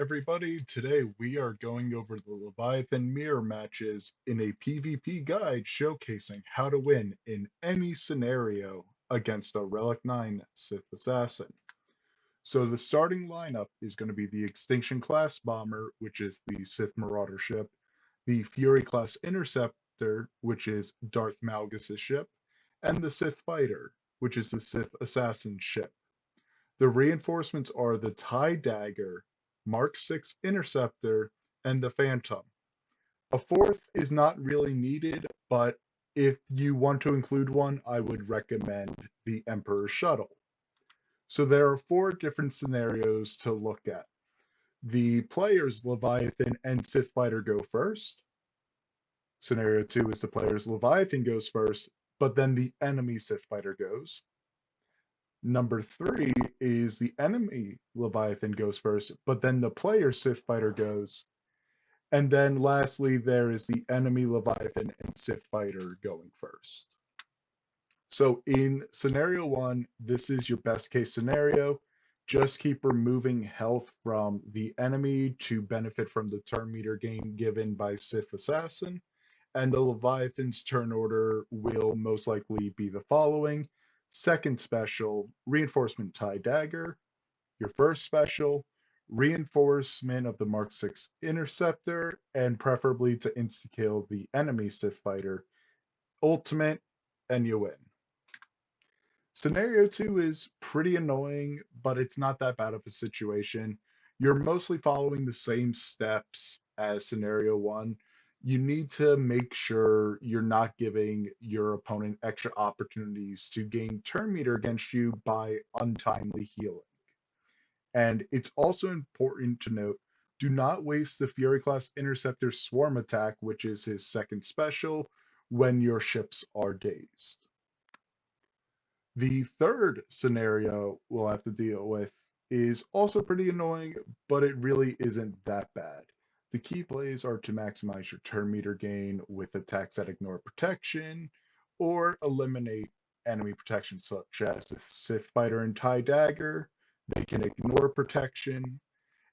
everybody. Today we are going over the Leviathan Mirror Matches in a PvP guide showcasing how to win in any scenario against a Relic 9 Sith Assassin. So the starting lineup is going to be the Extinction class bomber, which is the Sith Marauder ship, the Fury class interceptor, which is Darth Malgus' ship, and the Sith fighter, which is the Sith Assassin ship. The reinforcements are the TIE Dagger, Mark 6 Interceptor, and the Phantom. A fourth is not really needed, but if you want to include one, I would recommend the Emperor's Shuttle. So there are four different scenarios to look at. The player's Leviathan and Sith Fighter go first. Scenario 2 is the player's Leviathan goes first, but then the enemy Sith Fighter goes. Number 3 is the enemy Leviathan goes first, but then the player Sith Fighter goes. And then lastly, there is the enemy Leviathan and Sith Fighter going first. So in scenario 1, this is your best case scenario. Just keep removing health from the enemy to benefit from the turn meter gain given by Sith Assassin. And the Leviathan's turn order will most likely be the following. Second special, reinforcement TIE Dagger. Your first special, reinforcement of the Mark 6 Interceptor, and preferably to insta-kill the enemy Sith Fighter. Ultimate, and you win. Scenario 2 is pretty annoying, but it's not that bad of a situation. You're mostly following the same steps as scenario 1. You need to make sure you're not giving your opponent extra opportunities to gain turn meter against you by untimely healing. And it's also important to note, do not waste the Fury class Interceptor Swarm attack, which is his second special, when your ships are dazed. The third scenario we'll have to deal with is also pretty annoying, but it really isn't that bad. The key plays are to maximize your turn meter gain with attacks that ignore protection, or eliminate enemy protection such as the Sith Fighter and TIE Dagger. They can ignore protection,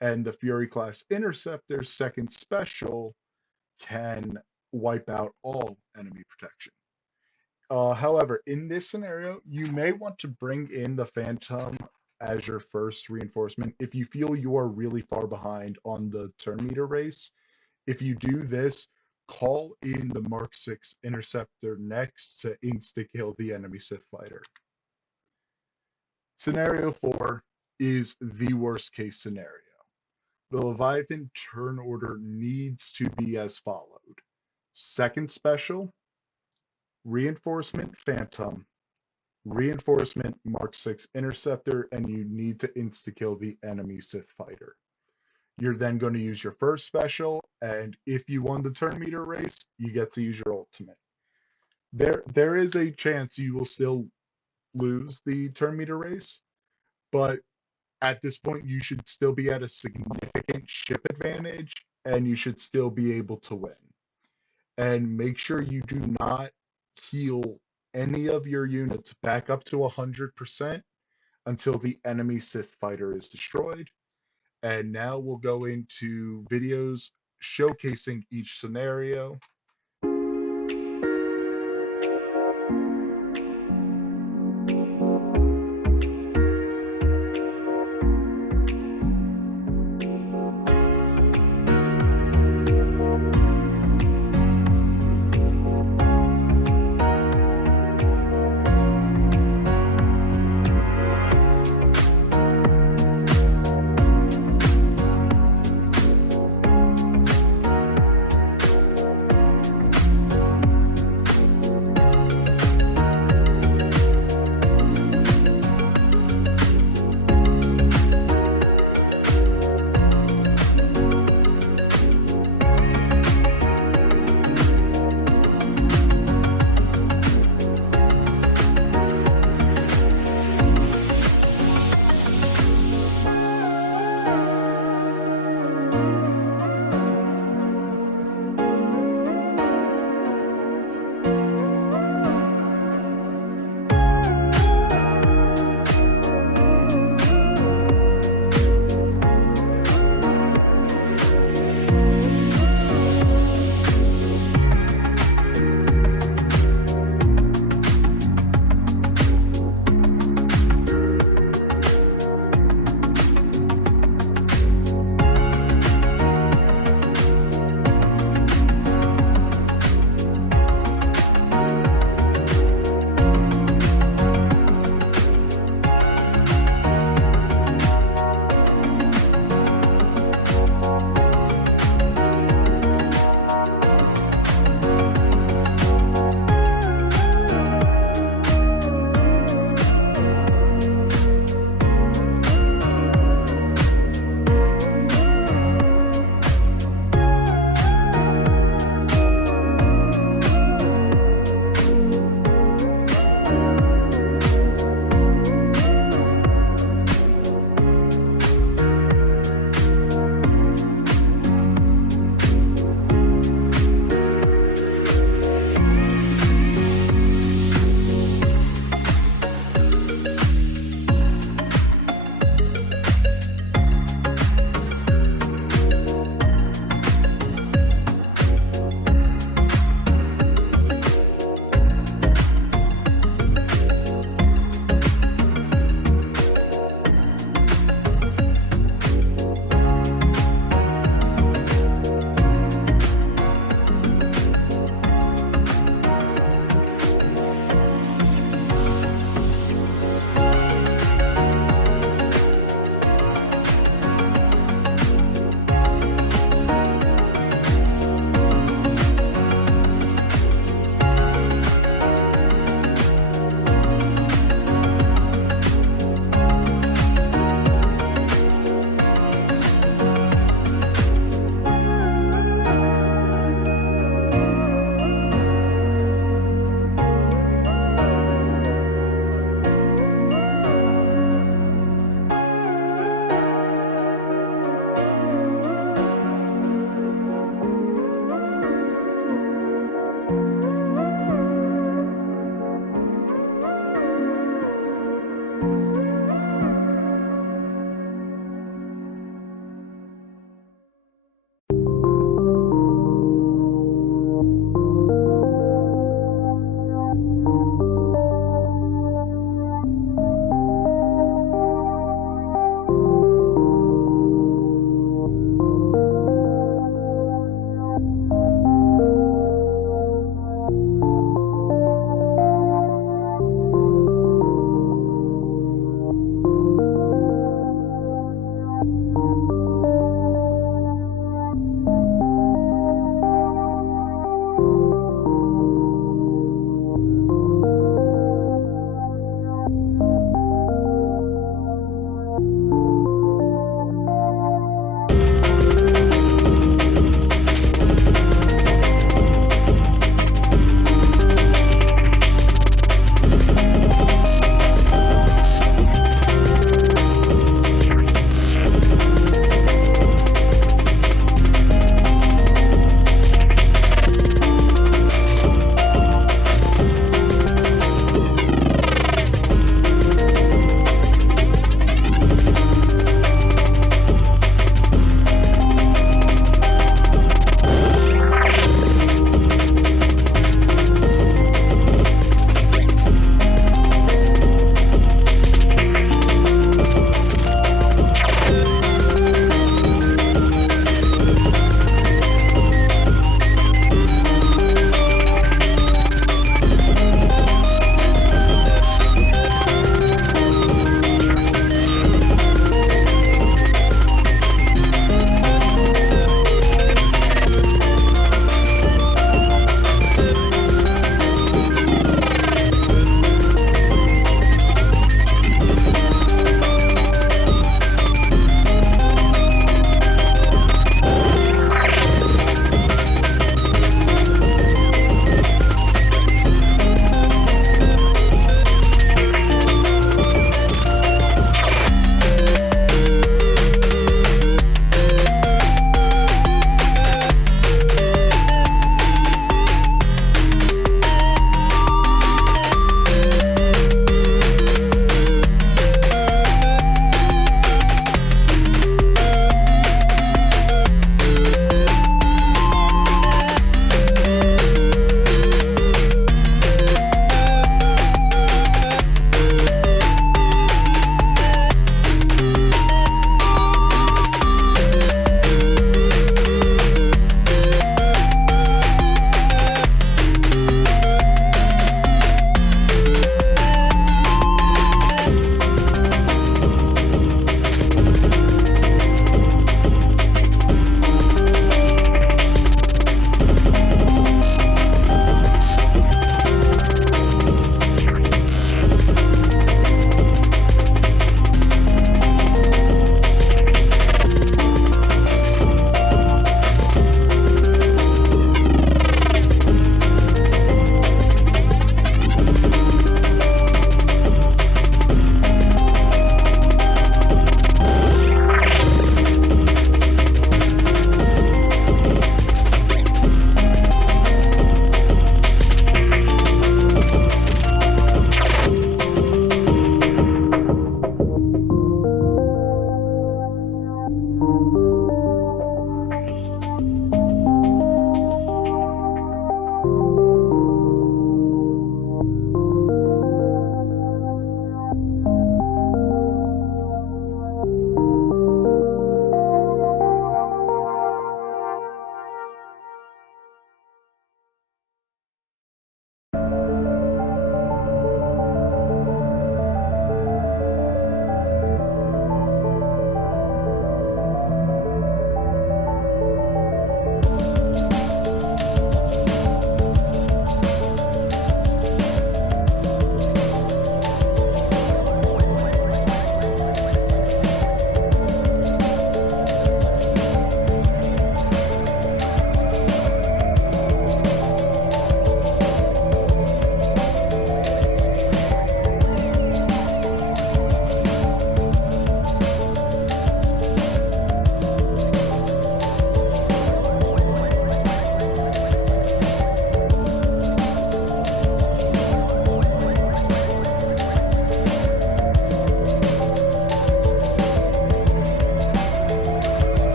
and the Fury class Interceptor's second special can wipe out all enemy protection. However, in this scenario, you may want to bring in the Phantom as your first reinforcement if you feel you are really far behind on the turn meter race. If you do this, call in the Mark 6 Interceptor next to insta-kill the enemy Sith Fighter. Scenario 4 is the worst case scenario. The Leviathan turn order needs to be as followed. Second special, reinforcement Phantom, reinforcement Mark 6 Interceptor, and you need to insta-kill the enemy Sith Fighter. You're then going to use your first special, and if you won the turn meter race, you get to use your ultimate. There is a chance you will still lose the turn meter race, but at this point you should still be at a significant ship advantage, and you should still be able to win. And make sure you do not heal any of your units back up to 100% until the enemy Sith Fighter is destroyed. And now we'll go into videos showcasing each scenario.